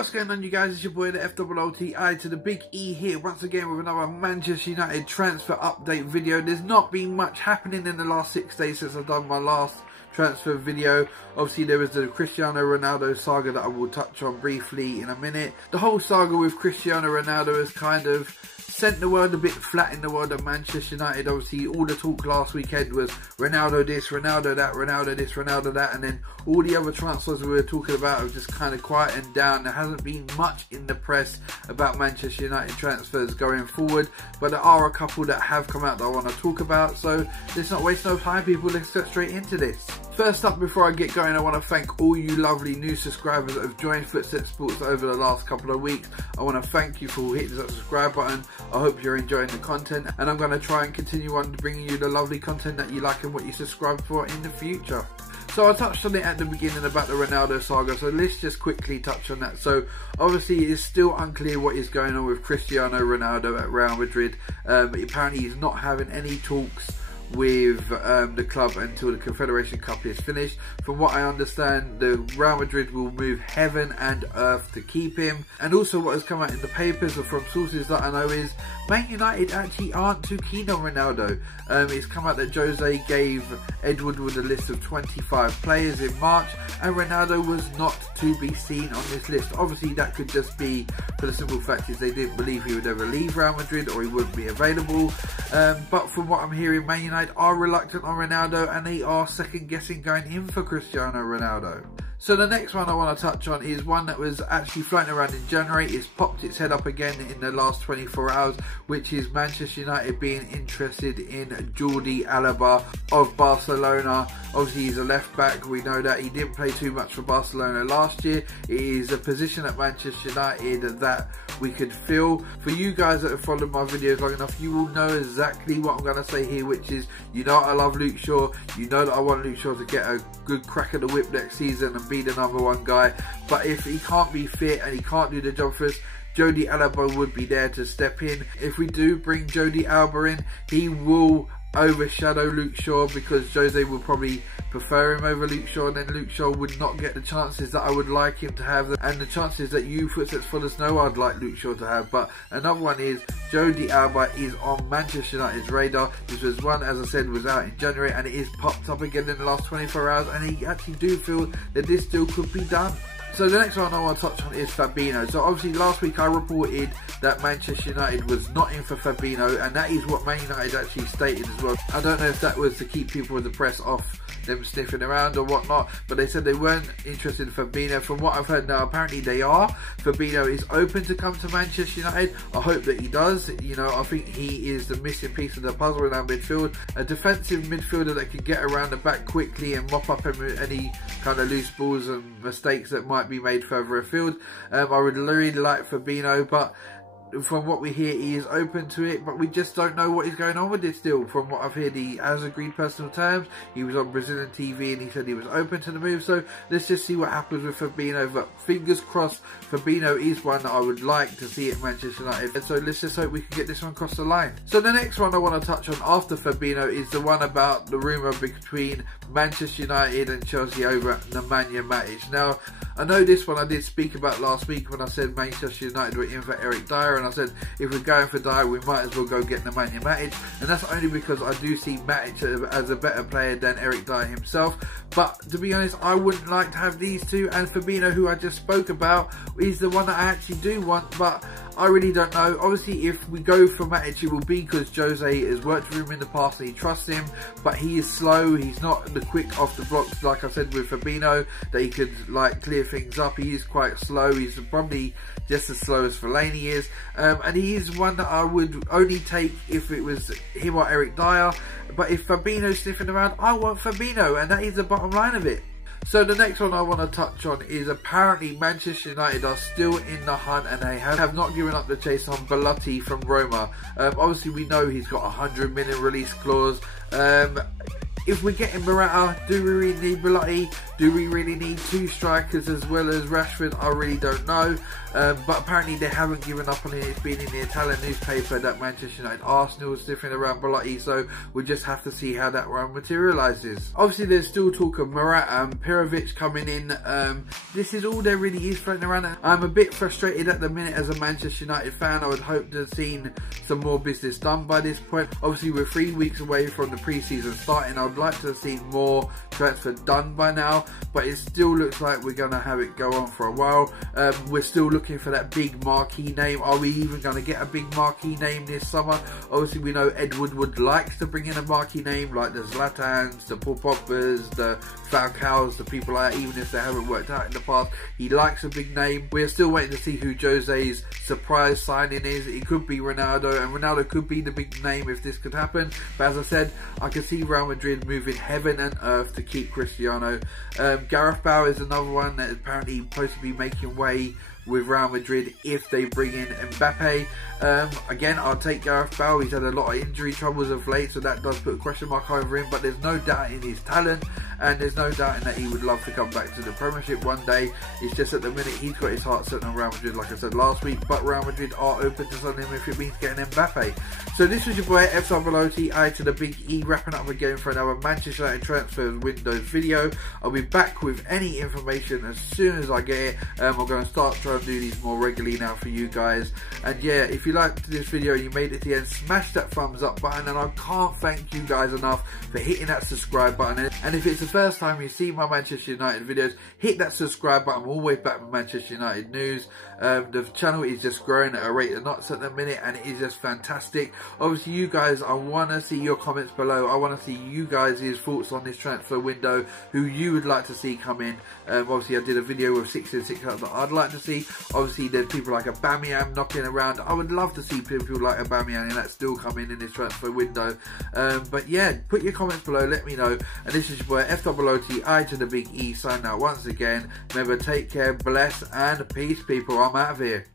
What's going on, you guys? It's your boy, the FOOTI to the big E here, once again with another Manchester United transfer update video. There's not been much happening in the last 6 days since I've done my last transfer video. Obviously there was the Cristiano Ronaldo saga that I will touch on briefly in a minute. The whole saga with Cristiano Ronaldo has kind of sent the world a bit flat in the world of Manchester United. Obviously all the talk last weekend was Ronaldo this, Ronaldo that, Ronaldo this, Ronaldo that, and then all the other transfers we were talking about have just kind of quietened down. There hasn't been much in the press about Manchester United transfers going forward, but there are a couple that have come out that I want to talk about, so let's not waste no time, people. Let's get straight into this. First up, before I get going, I want to thank all you lovely new subscribers that have joined Footsteps Sports over the last couple of weeks. I want to thank you for hitting that subscribe button. I hope you're enjoying the content, and I'm going to try and continue on bringing you the lovely content that you like and what you subscribe for in the future. So I touched on it at the beginning about the Ronaldo saga, so let's just quickly touch on that. So obviously it's still unclear what is going on with Cristiano Ronaldo at Real Madrid. Apparently he's not having any talks with the club until the Confederation Cup is finished. From what I understand, the Real Madrid will move heaven and earth to keep him. And also what has come out in the papers, or from sources that I know, is Man United actually aren't too keen on Ronaldo. It's come out that Jose gave Ed Woodward a list of 25 players in March, and Ronaldo was not to be seen on this list. Obviously that could just be for the simple fact is they didn't believe he would ever leave Real Madrid or he wouldn't be available. But from what I'm hearing, Man United are reluctant on Ronaldo, and they are second guessing going in for Cristiano Ronaldo. So the next one I want to touch on is one that was actually floating around in January. It's popped its head up again in the last 24 hours, which is Manchester United being interested in Jordi Alba of Barcelona. Obviously he's a left back, we know that. He didn't play too much for Barcelona last year. It is a position at Manchester United that we could fill. For you guys that have followed my videos long enough, you will know exactly what I'm going to say here, which is, you know I love Luke Shaw, you know that I want Luke Shaw to get a good crack at the whip next season and be the #1 guy. But if he can't be fit and he can't do the job for us, Jordi Alba would be there to step in. If we do bring Jordi Alba in, he will overshadow Luke Shaw, because Jose will probably prefer him over Luke Shaw, and then Luke Shaw would not get the chances that I would like him to have, and the chances that you Footsteps followers know I'd like Luke Shaw to have. But another one is Jordi Alba is on Manchester United's radar. This was one, as I said, was out in January, and it is popped up again in the last 24 hours, and he actually do feel that this still could be done. So the next one I want to touch on is Fabinho. So obviously last week I reported that Manchester United was not in for Fabinho, and that is what Man United actually stated as well. I don't know if that was to keep people in the press off them sniffing around or whatnot, but they said they weren't interested in Fabinho. From what I've heard now, apparently they are. Fabinho is open to come to Manchester United. I hope that he does. You know, I think he is the missing piece of the puzzle in our midfield. A defensive midfielder that can get around the back quickly and mop up any kind of loose balls and mistakes that might be made further afield. I would really like Fabinho, but from what we hear, he is open to it, but we just don't know what is going on with this deal. From what I've heard, he has agreed personal terms. He was on Brazilian TV and he said he was open to the move, so let's just see what happens with Fabinho. But fingers crossed, Fabinho is one that I would like to see at Manchester United, and so let's just hope we can get this one across the line. So the next one I want to touch on after Fabinho is the one about the rumour between Manchester United and Chelsea over Nemanja Matic. Now, I know this one I did speak about last week when I said Manchester United were in for Eric Dyer, and I said if we're going for Dyer, we might as well go get Nemanja Matic, and that's only because I do see Matic as a better player than Eric Dyer himself. But to be honest, I wouldn't like to have these two, and Fabinho, who I just spoke about, is the one that I actually do want, but I really don't know. Obviously if we go for Matic, it will be because Jose has worked with him in the past and he trusts him, but he is slow. He's not the quick off the blocks like I said with Fabinho, that he could like clear things up. He is quite slow. He's probably just as slow as Fellaini is, and he is one that I would only take if it was him or Eric Dyer. But if Fabinho's sniffing around, I want Fabinho, and that is the bottom line of it. So the next one I want to touch on is apparently Manchester United are still in the hunt, and they have not given up the chase on Belotti from Roma. Obviously we know he's got a 100 million release clause. if we're getting Morata, do we really need Belotti? Do we really need 2 strikers as well as Rashford? I really don't know. But apparently they haven't given up on it. It's been in the Italian newspaper that Manchester United Arsenal is sniffing around Belotti, so we'll just have to see how that one materialises. Obviously there's still talk of Morata and Perovic coming in. This is all there really is floating around. I'm a bit frustrated at the minute as a Manchester United fan. I would hope to have seen some more business done by this point. Obviously we're 3 weeks away from the pre-season starting. I would like to have seen more transfer done by now, but it still looks like we're going to have it go on for a while. We're still looking for that big marquee name. Are we even going to get a big marquee name this summer? Obviously we know Ed Woodward likes to bring in a marquee name, like the Zlatans, the Paul Pogba's, the Falcao's, the people like that, even if they haven't worked out in the past. He likes a big name. We're still waiting to see who Jose's surprise signing is. It could be Ronaldo, and Ronaldo could be the big name if this could happen. But as I said, I can see Real Madrid moving heaven and earth to keep Cristiano. Gareth Bale is another one that is apparently supposed to be making way with Real Madrid if they bring in Mbappe. Again, I'll take Gareth Bale. He's had a lot of injury troubles of late, so that does put a question mark over him, but there's no doubt in his talent, and there's no doubt that he would love to come back to the Premiership one day. It's just at the minute he's got his heart set on Real Madrid, like I said last week, but Real Madrid are open to selling him if it means getting Mbappe. So this was your boy FC I to the big E, wrapping up again for another Manchester United transfer window video. I'll be back with any information as soon as I get it. I'm going to start trying to do these more regularly now for you guys. And yeah, if you liked this video, you made it to the end, smash that thumbs up button, and I can't thank you guys enough for hitting that subscribe button. And if it's the first time you see my Manchester United videos, hit that subscribe button. I'm always back with Manchester United news. The channel is just growing at a rate of knots at the minute, and it is just fantastic. Obviously you guys, I want to see your comments below. I want to see you guys' thoughts on this transfer window, who you would like to see come in. Obviously I did a video with 6 and 6 that I'd like to see. Obviously there's people like Aubameyang knocking around. I would love to see people like Aubameyang and that still come in this transfer window. But yeah, put your comments below, let me know. And this is your boy I to the big E, signing out once again. Remember, take care, bless and peace people. I'm out of here.